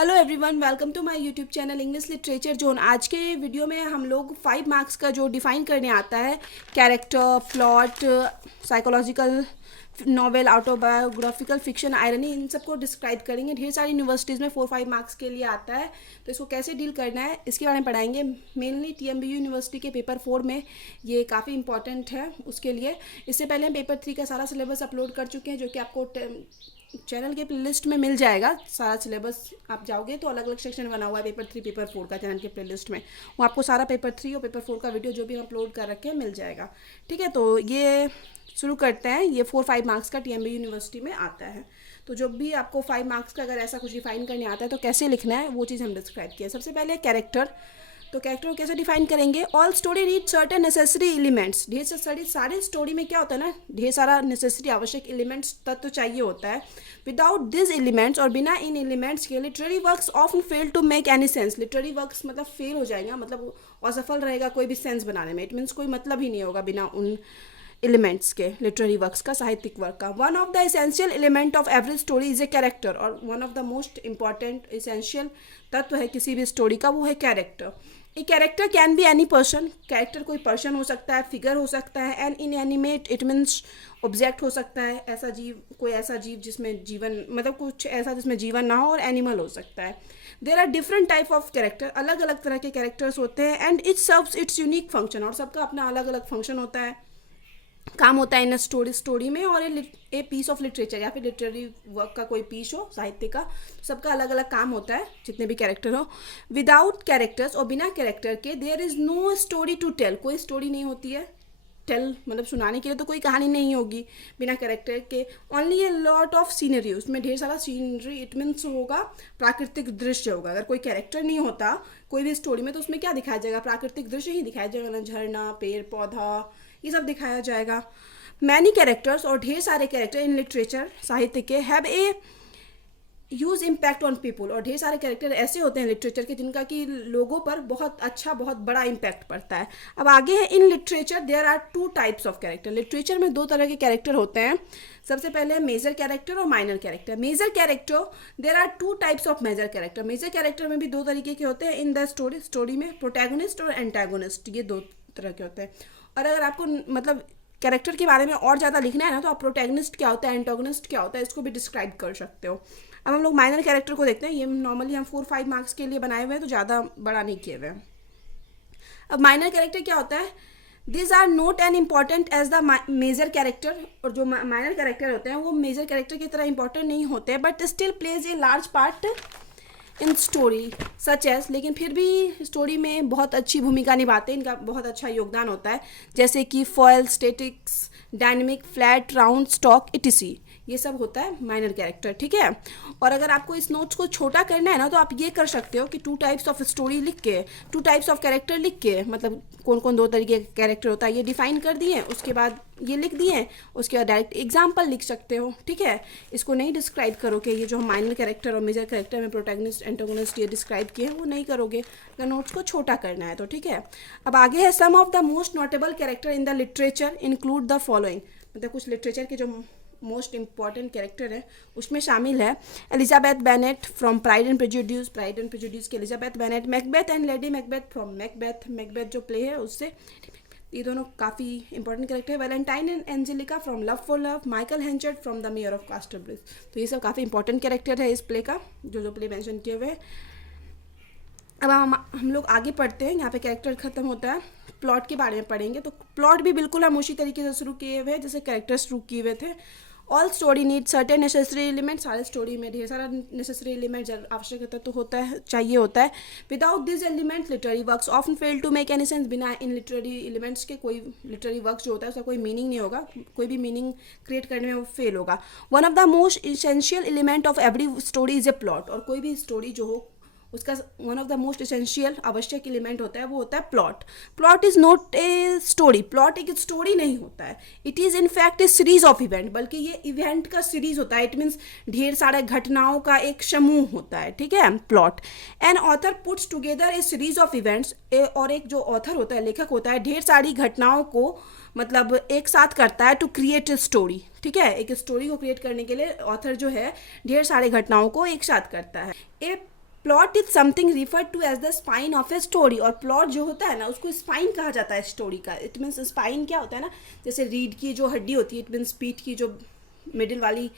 Hello everyone, welcome to my YouTube channel English literature zone. आज के video में हम लोग 5 मार्क्स का जो डिफाइन करने आता है character, plot, psychological novel, autobiographical fiction, irony, इन सबको डिस्क्राइब करेंगे। ढेर सारी यूनिवर्सिटीज़ में 4-5 मार्क्स के लिए आता है, तो इसको कैसे डील करना है इसके बारे में पढ़ाएंगे। मेनली TMBU यूनिवर्सिटी के पेपर 4 में ये काफ़ी इंपॉर्टेंट है उसके लिए। इससे पहले हम पेपर 3 का सारा सिलेबस अपलोड कर चुके हैं, जो कि आपको चैनल के प्लेलिस्ट में मिल जाएगा। सारा सिलेबस आप जाओगे तो अलग अलग सेक्शन बना हुआ है पेपर 3 पेपर 4 का चैनल के प्लेलिस्ट में। वो आपको सारा पेपर 3 और पेपर 4 का वीडियो जो भी हम अपलोड कर रखे हैं मिल जाएगा। ठीक है, तो ये शुरू करते हैं। ये 4-5 मार्क्स का TMBU यूनिवर्सिटी में आता है। तो जो भी आपको 5 मार्क्स का अगर ऐसा कुछ डिफाइन करने आता है तो कैसे लिखना है वो चीज़ हम डिस्क्राइब किया। सबसे पहले कैरेक्टर। तो कैरेक्टर को कैसे डिफाइन करेंगे? All story need certain necessary elements. ढेर सारे स्टोरी में क्या होता है ना, ढेर सारा नेसेसरी आवश्यक एलिमेंट्स तत्व चाहिए होता है। विदाउट दिस एलिमेंट्स, और बिना इन एलिमेंट्स के literary works often fail to make any sense. Literary works मतलब फेल हो जाएगा, मतलब असफल रहेगा कोई भी सेंस बनाने में। इट मीन्स कोई मतलब ही नहीं होगा बिना उन एलिमेंट्स के लिटरेरी वर्क्स का, साहित्यिक वर्क का। One of the essential element of every story is a character, और one of the most important essential तत्व है किसी भी स्टोरी का, वो है character. A character can be any person. Character कोई पर्सन हो सकता है, फिगर हो सकता है, an inanimate, it means object हो सकता है, ऐसा जीव, कोई ऐसा जीव जिसमें जीवन, मतलब कुछ ऐसा जिसमें जीवन ना हो, और एनिमल हो सकता है। There are different type of character, अलग अलग तरह के कैरेक्टर्स होते हैं। And it serves its unique function, और सबका अपना अलग अलग फंक्शन होता है, काम होता है इन स्टोरी में। और ए पीस ऑफ लिटरेचर या फिर लिटरेरी वर्क का कोई पीस हो साहित्य का, तो सबका अलग अलग काम होता है जितने भी कैरेक्टर हो। विदाउट कैरेक्टर्स, और बिना कैरेक्टर के, there is no story to tell. कोई स्टोरी नहीं होती है। टेल मतलब सुनाने के लिए, तो कोई कहानी नहीं होगी बिना कैरेक्टर के। Only a lot of scenery, उसमें ढेर सारा सीनरी, इट मीन्स होगा प्राकृतिक दृश्य होगा। अगर कोई कैरेक्टर नहीं होता कोई भी स्टोरी में, तो उसमें क्या दिखाया जाएगा? प्राकृतिक दृश्य ही दिखाया जाएगा ना, झरना, पेड़ पौधा, ये सब दिखाया जाएगा। मैनी कैरेक्टर्स, और ढेर सारे कैरेक्टर इन लिटरेचर, साहित्य के, have a huge impact on people. और ढेर सारे कैरेक्टर ऐसे होते हैं लिटरेचर के जिनका कि लोगों पर बहुत अच्छा, बहुत बड़ा इम्पैक्ट पड़ता है। अब आगे है, in literature there are 2 types of character. Literature में 2 तरह के कैरेक्टर होते हैं। सबसे पहले मेजर कैरेक्टर और minor character. Major character, there are 2 types of major character. Major character में भी 2 तरीके के होते हैं इन द स्टोरी में, प्रोटैगोनिस्ट और एंटागोनिस्ट, ये 2 तरह के होते हैं। और अगर आपको मतलब कैरेक्टर के बारे में और ज़्यादा लिखना है ना, तो आप प्रोटैगनिस्ट क्या होता है, एंटागोनिस्ट क्या होता है, इसको भी डिस्क्राइब कर सकते हो। अब हम लोग माइनर कैरेक्टर को देखते हैं। ये नॉर्मली हम 4-5 मार्क्स के लिए बनाए हुए हैं, तो ज़्यादा बड़ा नहीं किए हुए हैं। अब माइनर कैरेक्टर क्या होता है? This are not an important as the major character. और जो माइनर कैरेक्टर होते हैं वो मेजर कैरेक्टर की तरह इंपॉर्टेंट नहीं होते, but still plays a large part in story such as. लेकिन फिर भी स्टोरी में बहुत अच्छी भूमिका निभाते हैं, इनका बहुत अच्छा योगदान होता है। जैसे कि foil, statics, dynamic, flat, round, stock, etc, ये सब होता है माइनर कैरेक्टर। ठीक है, और अगर आपको इस नोट्स को छोटा करना है ना, तो आप ये कर सकते हो कि 2 टाइप्स ऑफ स्टोरी लिख के, 2 टाइप्स ऑफ कैरेक्टर लिख के, मतलब कौन कौन 2 तरीके का कैरेक्टर होता है ये डिफाइन कर दिए, उसके बाद ये लिख दिए, उसके बाद डायरेक्ट एग्जाम्पल लिख सकते हो। ठीक है, इसको नहीं डिस्क्राइब करोगे, ये जो हम माइनर कैरेक्टर और मेजर कैरेक्टर में प्रोटैगनिस्ट, एंटागोनिस्ट ये डिस्क्राइब किए हैं, वो नहीं करोगे अगर नोट्स को छोटा करना है तो। ठीक है, अब आगे है, some of the most notable character in the literature include the following. मतलब कुछ लिटरेचर के जो मोस्ट इंपॉर्टेंट कैरेक्टर है उसमें शामिल है Elizabeth Bennet from Pride and Prejudice, Pride and Prejudice की Elizabeth Bennet. Macbeth and Lady Macbeth from Macbeth, Macbeth जो प्ले है उससे, ये दोनों काफ़ी इंपॉर्टेंट कैरेक्टर है। Valentine and Angelica from Love for Love, Michael Henchard from the Mayor of Casterbridge. तो ये सब काफ़ी इंपॉर्टेंट कैरेक्टर है इस प्ले का, जो प्ले मैंशन किए हुए हैं। अब हम लोग आगे पढ़ते हैं। यहाँ पे कैरेक्टर खत्म होता है, प्लॉट के बारे में पढ़ेंगे। तो प्लॉट भी बिल्कुल हम उसी तरीके से शुरू किए हुए हैं जैसे कैरेक्टर शुरू किए हुए थे। All story need certain necessary element. सारे स्टोरी में ढेर सारा नेसेसरी एलिमेंट आवश्यकता तो होता है, चाहिए होता है। Without this element literary works often fail to make any sense. बिना इन लिटरेरी एलिमेंट्स के कोई लिटरेरी वर्क्स जो होता है उसका कोई मीनिंग नहीं होगा, कोई भी मीनिंग क्रिएट करने में वो फेल होगा। One of the most essential element of every story is A plot. और कोई भी स्टोरी जो हो उसका one of the most essential आवश्यक एलिमेंट होता है वो होता है plot. Plot is not a story. Plot एक स्टोरी नहीं होता है, it is in fact A series of event. बल्कि ये इवेंट का सीरीज होता है, इट मीन्स ढेर सारे घटनाओं का एक समूह होता है। ठीक है, plot. An author puts together A series of events. और एक जो ऑथर होता है, लेखक होता है, ढेर सारी घटनाओं को मतलब एक साथ करता है टू क्रिएट ए स्टोरी। ठीक है, एक स्टोरी को क्रिएट करने के लिए ऑथर जो है ढेर सारे घटनाओं को एक साथ करता है। A plot is something refer to as the spine of a story, और प्लॉट जो होता है ना उसको स्पाइन कहा जाता है स्टोरी का। इट मीन्स स्पाइन क्या होता है ना, जैसे रीढ़ की जो हड्डी होती है, इट मीन्स पीठ की जो मिडिल वाली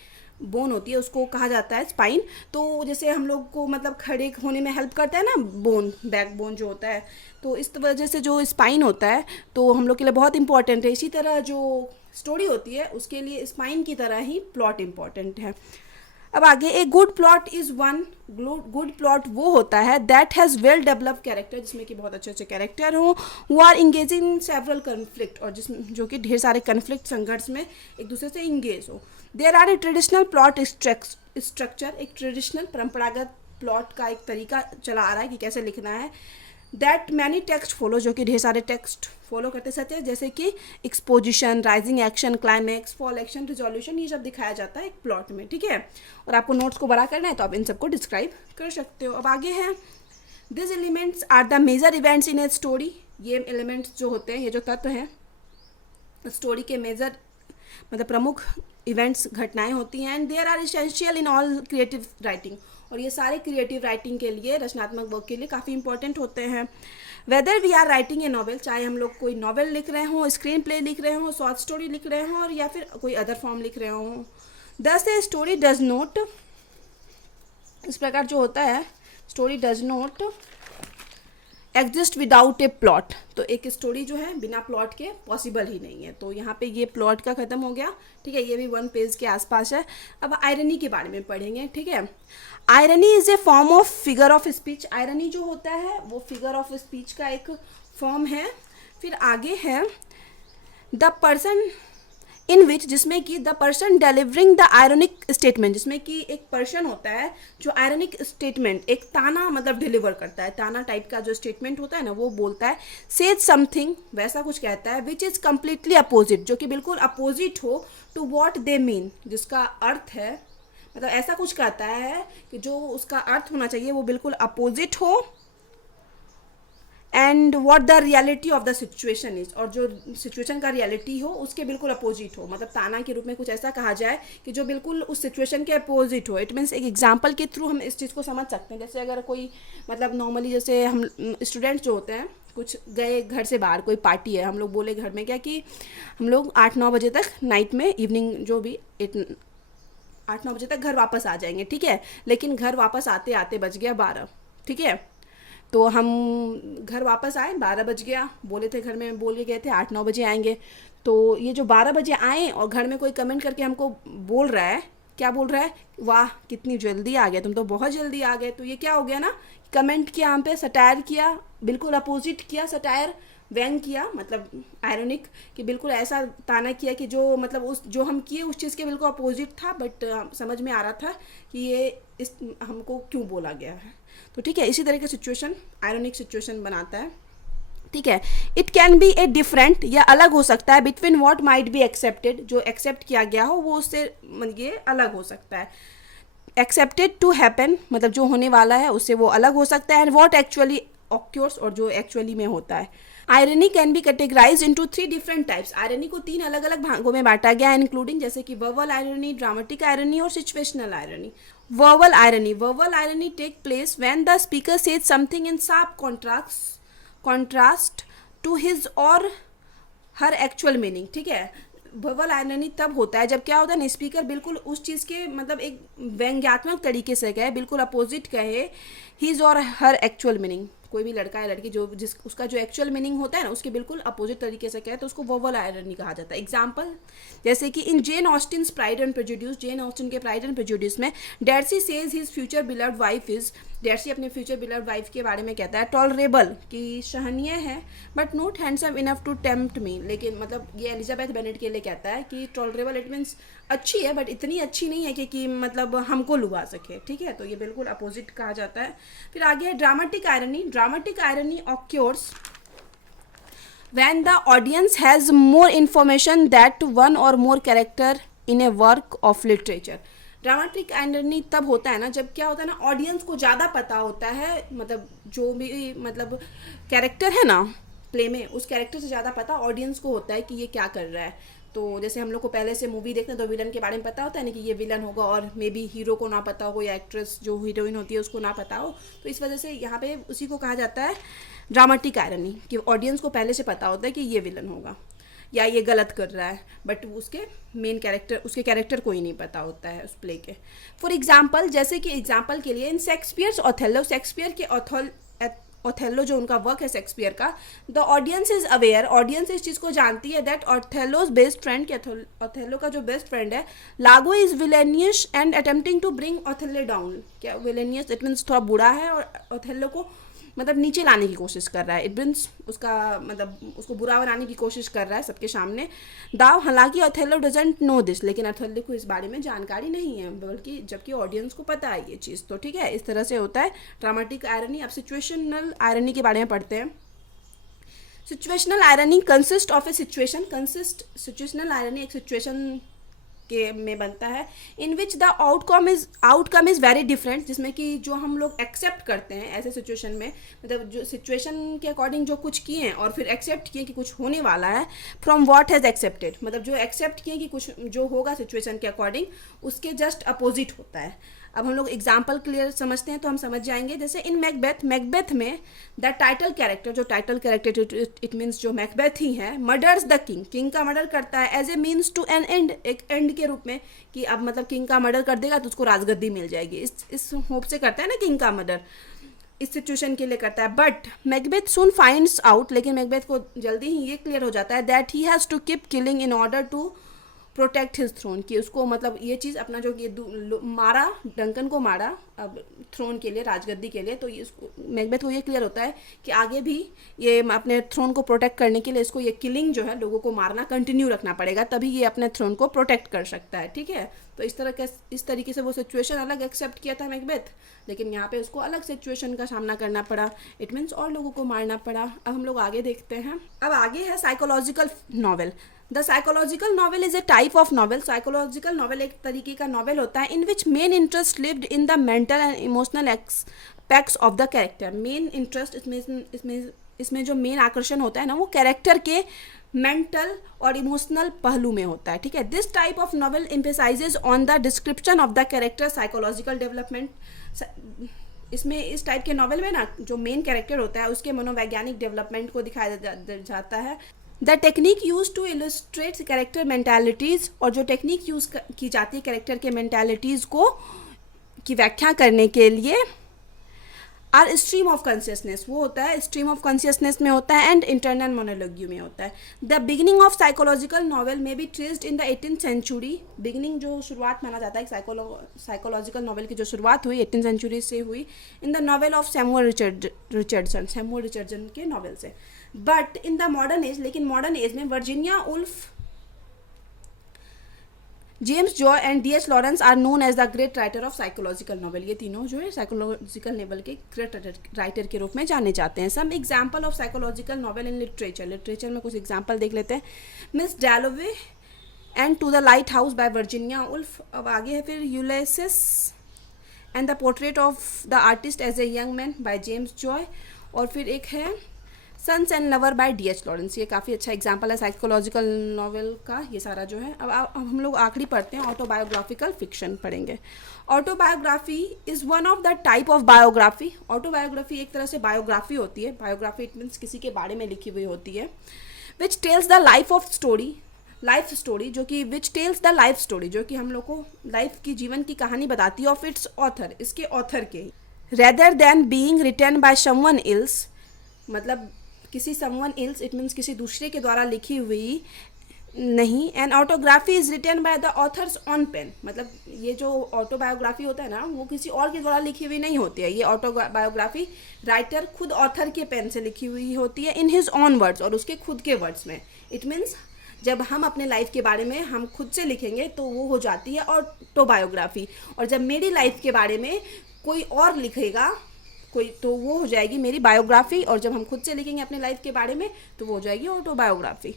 बोन होती है उसको कहा जाता है स्पाइन। तो जैसे हम लोग को मतलब खड़े होने में हेल्प करता है ना बोन, बैक बोन जो होता है, तो इस वजह से जो स्पाइन होता है तो हम लोग के लिए बहुत इंपॉर्टेंट है। इसी तरह जो स्टोरी होती है उसके लिए स्पाइन की तरह ही प्लॉट इंपॉर्टेंट है। अब आगे, a good plot is one, good plot वो होता है that has well developed character, जिसमें कि बहुत अच्छे अच्छे कैरेक्टर हों, who are engaging in several conflict, और जिसमें जो कि ढेर सारे कन्फ्लिक्ट संघर्ष में एक दूसरे से इंगेज हो। There are a traditional plot structure, एक ट्रेडिशनल परंपरागत प्लॉट का एक तरीका चला आ रहा है कि कैसे लिखना है। दैट मैनी टेक्स्ट फॉलो, जो कि ढेर सारे टेक्स्ट फॉलो करते सकते हैं, जैसे कि exposition, rising action, climax, fall action, resolution, ये सब दिखाया जाता है एक प्लॉट में, ठीक है। और आपको नोट्स को बड़ा करना है तो आप इन सबको डिस्क्राइब कर सकते हो। अब आगे है, this elements are the major events in a story, ये एलिमेंट्स जो होते हैं, ये जो तत्व हैं स्टोरी के मेजर मतलब प्रमुख इवेंट्स, घटनाएं होती हैं। And there are essential in all creative writing, और ये सारे क्रिएटिव राइटिंग के लिए, रचनात्मक वर्क के लिए काफ़ी इंपॉर्टेंट होते हैं। Whether we are writing a novel, चाहे हम लोग कोई नॉवेल लिख रहे हों, स्क्रीन प्ले लिख रहे हों, शॉर्ट स्टोरी लिख रहे हों, और या फिर कोई अदर फॉर्म लिख रहे हों। दस ए स्टोरी डज नॉट, इस प्रकार जो होता है, story does not exist without A plot, तो एक स्टोरी जो है बिना प्लॉट के पॉसिबल ही नहीं है। तो यहाँ पे ये प्लॉट का ख़त्म हो गया, ठीक है, ये भी 1 पेज के आसपास है। अब आयरनी के बारे में पढ़ेंगे, ठीक है। Irony is a form of figure of speech, irony जो होता है वो फिगर ऑफ स्पीच का एक फॉर्म है। फिर आगे है द पर्सन इन विच, जिसमें कि the person delivering the ironic statement, जिसमें कि एक पर्सन होता है जो आयरनिक स्टेटमेंट, एक ताना मतलब डिलीवर करता है, ताना टाइप का जो स्टेटमेंट होता है ना वो बोलता है। सेज समथिंग, वैसा कुछ कहता है, विच इज़ कम्प्लीटली अपोजिट, जो कि बिल्कुल अपोजिट हो टू वॉट दे मीन, जिसका अर्थ है, मतलब ऐसा कुछ कहता है कि जो उसका अर्थ होना चाहिए वो बिल्कुल अपोजिट हो। And what the reality of the situation is, और जो सिचुएशन का रियलिटी हो उसके बिल्कुल अपोजिट हो, मतलब ताना के रूप में कुछ ऐसा कहा जाए कि जो बिल्कुल उस सिचुएशन के अपोजिट हो। इट मीन्स एक एग्जांपल के थ्रू हम इस चीज़ को समझ सकते हैं। जैसे अगर कोई मतलब नॉर्मली जैसे हम स्टूडेंट्स जो होते हैं, कुछ गए घर से बाहर, कोई पार्टी है, हम लोग बोले घर में क्या कि हम लोग 8-9 बजे तक नाइट में, इवनिंग जो भी 8-9 बजे तक घर वापस आ जाएंगे, ठीक है। लेकिन घर वापस आते आते बज गया 12, ठीक है। तो हम घर वापस आए, 12 बज गया, बोले थे घर में, बोल के गए थे 8-9 बजे आएंगे। तो ये जो 12 बजे आए और घर में कोई कमेंट करके हमको बोल रहा है, क्या बोल रहा है, वाह कितनी जल्दी आ गए तुम, तो बहुत जल्दी आ गए। तो ये क्या हो गया ना, कमेंट किया हम पे, सटायर किया, बिल्कुल अपोजिट किया, सटायर व्यंग किया, मतलब आयरनिक, कि बिल्कुल ऐसा ताना किया कि जो मतलब उस जो हम किए उस चीज़ के बिल्कुल अपोजिट था, बट समझ में आ रहा था कि ये इस हमको क्यों बोला गया है। तो ठीक है, इसी तरह का सिचुएशन आयरनिक सिचुएशन बनाता है, ठीक है। It can be a different, या अलग हो सकता है, between what might be accepted, जो एक्सेप्ट किया गया हो वो उससे ये अलग हो सकता है। एक्सेप्टेड टू हैपन, मतलब जो होने वाला है उससे वो अलग हो सकता है। एंड व्हाट एक्चुअली ऑक्योर्स, और जो एक्चुअली में होता है। Irony can be categorize into 3 different types, irony को 3 अलग अलग भागों में बांटा गया है, इंक्लूडिंग जैसे कि वर्बल आयरनी, ड्रामेटिक आयरनी और situational irony. Verbal irony. Verbal irony take place when the speaker says something in sharp contrast to his or her actual meaning, ठीक है। वर्बल आयरनी तब होता है जब क्या होता है ना, स्पीकर बिल्कुल उस चीज़ के मतलब एक व्यंग्यात्मक तरीके से कहे, बिल्कुल अपोजिट कहे हिज और हर एक्चुअल मीनिंग। कोई भी लड़का या लड़की जो जिस उसका जो एक्चुअल मीनिंग होता है ना उसके बिल्कुल अपोजिट तरीके से कहे तो उसको वर्बल आयरनी कहा जाता है। एग्जाम्पल जैसे कि in Jane Austen's Pride and Prejudice, Jane Austen के प्राइड एंड प्रेजुडियूस में Darcy says his future beloved wife is, Darcy अपने फ्यूचर बिलव्ड वाइफ के बारे में कहता है, टॉलरेबल कि सहनीय है, but not handsome enough to tempt me, लेकिन मतलब ये एलिजाबेथ बेनेट के लिए कहता है कि टॉलरेबल इट मीन्स अच्छी है बट इतनी अच्छी नहीं है कि मतलब हमको लुभा सके, ठीक है। तो ये बिल्कुल अपोजिट कहा जाता है। फिर आगे है dramatic irony. Dramatic irony occurs when the audience has more information that one or more character in a work of literature. Dramatic irony तब होता है ना जब क्या होता है ना, ऑडियंस को ज़्यादा पता होता है, मतलब जो भी मतलब कैरेक्टर है ना प्ले में, उस कैरेक्टर से ज़्यादा पता ऑडियंस को होता है कि ये क्या कर रहा है। तो जैसे हम लोग को पहले से मूवी देखते हैं तो विलन के बारे में पता होता है ना कि ये विलन होगा, और मे बी हीरो को ना पता हो या एक्ट्रेस जो हीरोइन होती है उसको ना पता हो। तो इस वजह से यहाँ पे उसी को कहा जाता है ड्रामेटिक आयरनी, कि ऑडियंस को पहले से पता होता है कि ये विलन होगा या ये गलत कर रहा है, बट उसके मेन कैरेक्टर, उसके कैरेक्टर को ही नहीं पता होता है उस प्ले के। फॉर एग्जाम्पल, जैसे कि एग्जाम्पल के लिए इन शेक्सपियर्स ओथेलो, शेक्सपियर के ओथेलो जो उनका वर्क है शेक्सपियर का, the audience is aware, audience इस चीज़ को जानती है दैट ओथेलोज बेस्ट फ्रेंड, के ओथेलो का जो बेस्ट फ्रेंड है Iago is villainous and attempting to bring Othello down. क्या विलेनियस, इट मीन्स थोड़ा बुरा है और ओथेलो को मतलब नीचे लाने की कोशिश कर रहा है। इट मीन्स उसका मतलब उसको बुरा बनाने की कोशिश कर रहा है सबके सामने। दाव, हालांकि ओथेलो डजंट नो दिस, लेकिन ओथेलो को इस बारे में जानकारी नहीं है, बल्कि जबकि ऑडियंस को पता है ये चीज़। तो ठीक है, इस तरह से होता है ड्रामेटिक आयरनी। अब सिचुएशनल आयरनी के बारे में पढ़ते हैं। Situational irony consist of a situation, situational irony एक सिचुएशन के में बनता है in which the outcome is very different, जिसमें कि जो हम लोग एक्सेप्ट करते हैं ऐसे सिचुएशन में, मतलब जो सिचुएशन के अकॉर्डिंग जो कुछ किए हैं और फिर एक्सेप्ट किए कि कुछ होने वाला है, फ्रॉम व्हाट हैज़ एक्सेप्टेड, मतलब जो एक्सेप्ट किए कि कुछ जो होगा सिचुएशन के अकॉर्डिंग उसके जस्ट अपोजिट होता है। अब हम लोग एग्जाम्पल क्लियर समझते हैं तो हम समझ जाएंगे। जैसे इन मैकबेथ में द टाइटल कैरेक्टर, जो टाइटल कैरेक्टर इट मीन्स जो मैकबेथ ही है, मर्डर्स द किंग का मर्डर करता है as a means to an end, एक एंड के रूप में, कि अब मतलब किंग का मर्डर कर देगा तो उसको राजगद्दी मिल जाएगी, इस होप से करता है ना किंग का मर्डर, इस सिचुएशन के लिए करता है। But Macbeth soon finds out, लेकिन मैकबेथ को जल्दी ही ये क्लियर हो जाता है that he has to keep killing in order to protect his throne, कि उसको मतलब ये चीज़ अपना जो ये मारा, डंकन को मारा अब थ्रोन के लिए, राजगद्दी के लिए, तो ये मैकबेथ को ये क्लियर होता है कि आगे भी ये अपने थ्रोन को प्रोटेक्ट करने के लिए इसको ये किलिंग जो है, लोगों को मारना कंटिन्यू रखना पड़ेगा, तभी ये अपने थ्रोन को प्रोटेक्ट कर सकता है। ठीक है, तो इस तरीके से वो सिचुएशन अलग एक्सेप्ट किया था मैकबेथ, लेकिन यहाँ पे उसको अलग सिचुएशन का सामना करना पड़ा, इट मीन्स और लोगों को मारना पड़ा। अब हम लोग आगे देखते हैं। अब आगे है psychological novel. The psychological novel is a type of novel, psychological novel एक तरीके का नॉवेल होता है in which main interest lived in the mental and emotional aspects of the character. Main interest इसमें जो मेन आकर्षण होता है ना, वो कैरेक्टर के मेंटल और इमोशनल पहलू में होता है। ठीक है, this type of novel emphasises on the description of the character psychological development. इसमें इस टाइप के नॉवेल में ना जो मेन कैरेक्टर होता है उसके मनोवैज्ञानिक डेवलपमेंट को दिखाया जाता है। The technique use to illustrate character mentalities, और जो टेक्निक यूज़ की जाती है कैरेक्टर के मेंटालिटीज़ को की व्याख्या करने के लिए, आर स्ट्रीम ऑफ कॉन्शियसनेस, वो होता है स्ट्रीम ऑफ कॉन्शियसनेस में होता है, एंड इंटरनल मोनोलॉगी में होता है। The beginning of psychological novel may be traced in the 18th century. Beginning जो शुरुआत माना जाता है साइकोलॉजिकल नॉवेल की जो शुरुआत हुई 18th सेंचुरी से हुई, in the novel of Samuel Richardson के नॉवेल से। But in the modern age, लेकिन मॉडर्न एज में Virginia Woolf, James Joyce and D.H. Lawrence are known as the great writer of psychological novel. ये तीनों जो है साइकोलॉजिकल नॉवेल के great writer के रूप में जाने जाते हैं। Some example of psychological novel in literature में कुछ एग्जाम्पल देख लेते हैं। Miss Dalloway and to the lighthouse by Virginia Woolf. अब आगे है फिर Ulysses and the portrait of the artist as a young man by James Joyce. और फिर एक है sons and lover by D.H. Lawrence. ये काफ़ी अच्छा एग्जाम्पल है साइकोलॉजिकल नॉवेल का, ये सारा जो है। अब हम लोग आखिरी पढ़ते हैं, ऑटोबायोग्राफिकल फिक्शन पढ़ेंगे। Autobiography is one of the type of biography. Autobiography एक तरह से बायोग्राफी होती है। बायोग्राफी इट मीन्स किसी के बारे में लिखी हुई होती है। Which tells the life story जो कि which tells the life story, जो कि हम लोग को लाइफ की, जीवन की कहानी बताती है, ऑफ इट्स ऑथर, इसके ऑथर के, rather than being written by someone else, मतलब किसी समवन एल्स, इट मीन्स किसी दूसरे के द्वारा लिखी हुई नहीं। And autobiography is written by the author's own pen, मतलब ये जो ऑटोबायोग्राफी होता है ना, वो किसी और के द्वारा लिखी हुई नहीं होती है। ये ऑटोबायोग्राफी राइटर खुद ऑथर के पेन से लिखी हुई होती है, इन हिज ऑन वर्ड्स, और उसके खुद के वर्ड्स में। इट मीन्स जब हम अपने लाइफ के बारे में हम खुद से लिखेंगे तो वो हो जाती है ऑटोबायोग्राफी, और जब मेरी लाइफ के बारे में कोई और लिखेगा कोई, तो वो हो जाएगी मेरी बायोग्राफी, और जब हम खुद से लिखेंगे अपने लाइफ के बारे में तो वो हो जाएगी ऑटोबायोग्राफी।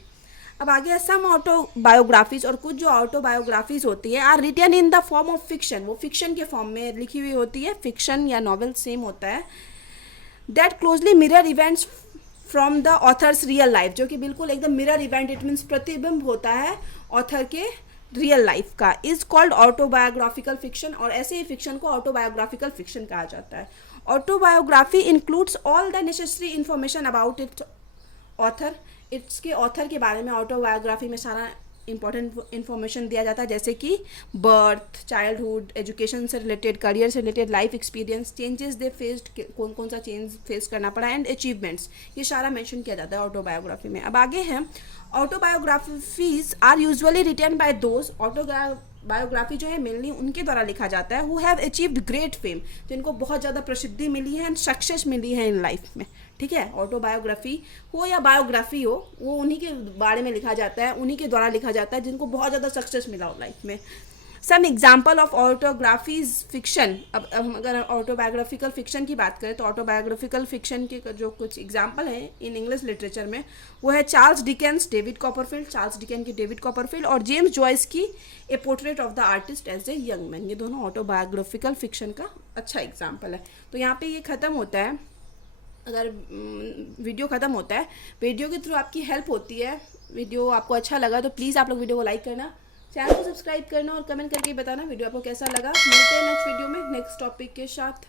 अब आगे है सम ऑटोबायोग्राफीज, और कुछ जो ऑटोबायोग्राफीज होती है are written in the form of fiction, वो फिक्शन के फॉर्म में लिखी हुई होती है। फिक्शन या नॉवेल सेम होता है। That closely mirror events from the author's real life, जो कि बिल्कुल एकदम मिरर इवेंट, इट मीन्स प्रतिबिंब होता है ऑथर के रियल लाइफ का, इज कॉल्ड ऑटोबायोग्राफिकल फिक्शन। और ऐसे ही फिक्शन को ऑटोबायोग्राफिकल फिक्शन कहा जाता है। Autobiography includes all the necessary information about it author, इसके ऑथर के बारे में ऑटोबायोग्राफी में सारा इंपॉर्टेंट इन्फॉर्मेशन दिया जाता है, जैसे कि बर्थ, चाइल्डहुड, एजुकेशन से रिलेटेड, करियर से रिलेटेड, लाइफ एक्सपीरियंस, चेंजेस दे फेस्ड, कौन कौन सा चेंज फेस करना पड़ा, एंड अचीवमेंट्स, ये सारा मेंशन किया जाता है ऑटोबायोग्राफी में। अब आगे है, autobiographies are usually written by those, biography जो है मेनली उनके द्वारा लिखा जाता है, who have achieved great fame, जिनको बहुत ज़्यादा प्रसिद्धि मिली है एंड सक्सेस मिली है इन लाइफ में। ठीक है, ऑटोबायोग्राफी हो या बायोग्राफी हो, वो उन्हीं के बारे में लिखा जाता है, उन्हीं के द्वारा लिखा जाता है जिनको बहुत ज़्यादा सक्सेस मिला हो लाइफ में। Some example of autobiographical fiction. अब हम अगर ऑटोबायोग्राफिकल फिक्शन की बात करें तो ऑटोबायोग्राफिकल फिक्शन के जो कुछ एग्जाम्पल हैं इन इंग्लिश लिटरेचर में, वो है Charles Dickens, David Copperfield, Charles Dickens की डेविड कॉपरफील्ड, और जेम्स जॉयस की a Portrait of the artist as a young Man. ये दोनों ऑटोबायोग्राफिकल फिक्शन का अच्छा एग्जाम्पल है। तो यहाँ पे ये ख़त्म होता है, अगर वीडियो ख़त्म होता है, वीडियो के थ्रू आपकी हेल्प होती है। वीडियो आपको अच्छा लगा तो प्लीज़ आप लोग वीडियो को लाइक करना, चैनल को सब्सक्राइब करना और कमेंट करके बताना वीडियो आपको कैसा लगा। मिलते हैं नेक्स्ट वीडियो में नेक्स्ट टॉपिक के साथ।